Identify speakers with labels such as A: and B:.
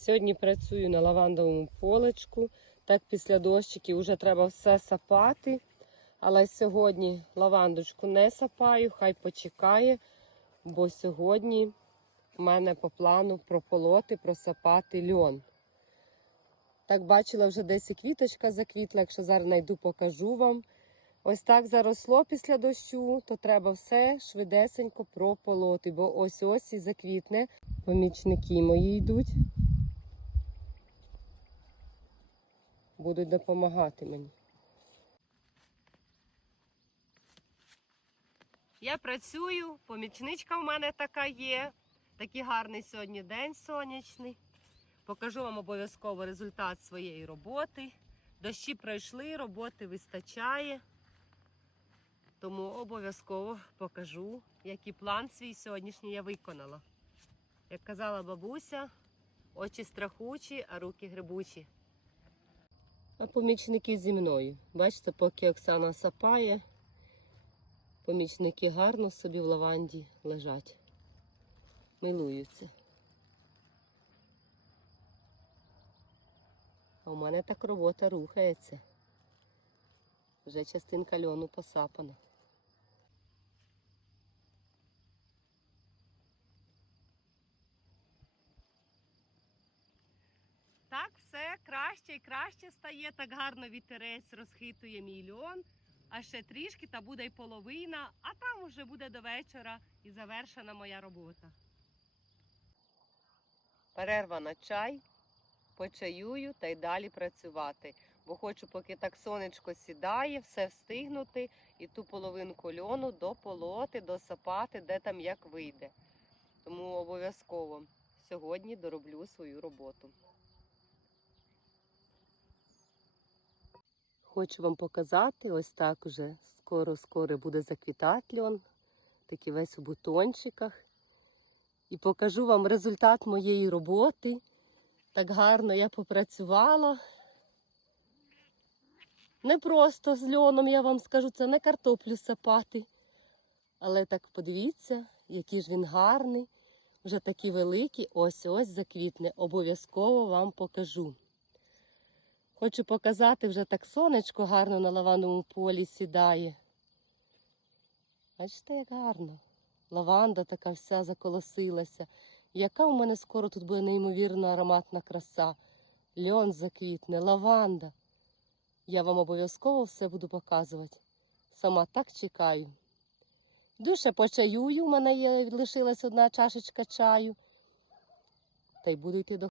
A: Сьогодні працюю на лавандовому полечку. Так після дощиків вже треба все сапати. Але сьогодні лавандочку не сапаю, хай почекає, бо сьогодні в мене по плану прополоти, просапати льон. Так бачила, вже десь і квіточка заквітла. Якщо зараз знайду, покажу вам. Ось так заросло після дощу, то треба все швидесенько прополоти, бо ось ось і заквітне. Помічники мої йдуть. Будуть допомагати мені. Я працюю, помічничка в мене така є. Такий гарний сьогодні день сонячний. Покажу вам обов'язково результат своєї роботи. Дощі пройшли, роботи вистачає. Тому обов'язково покажу, який план свій сьогоднішній я виконала. Як казала бабуся, очі страхучі, а руки грибучі. Помічники зі мною. Бачите, поки Оксана сапає, помічники гарно собі в лаванді лежать, милуються. А у мене так робота рухається. Вже частинка льону посапана. Так, все краще і краще стає, так гарно вітерець розхитує мій льон. А ще трішки та буде й половина, а там уже буде до вечора і завершена моя робота. Перерва на чай, почаюю та й далі працювати. Бо хочу, поки так сонечко сідає, все встигнути і ту половинку льону дополоти, досапати, де там як вийде. Тому обов'язково сьогодні дороблю свою роботу. Хочу вам показати, ось так уже скоро-скоро буде заквітати льон, такий весь у бутончиках. І покажу вам результат моєї роботи. Так гарно я попрацювала. Не просто з льоном, я вам скажу, це не картоплю сапати. Але так подивіться, який ж він гарний, вже такий великий, ось-ось заквітне. Обов'язково вам покажу. Хочу показати, вже так сонечко гарно на лавандовому полі сідає. Бачите, як гарно. Лаванда така вся заколосилася. Яка у мене скоро тут буде неймовірно ароматна краса. Льон заквітне, лаванда. Я вам обов'язково все буду показувати. Сама так чекаю. Душе почаюю, у мене є, лишилась одна чашечка чаю. Та й буду йти до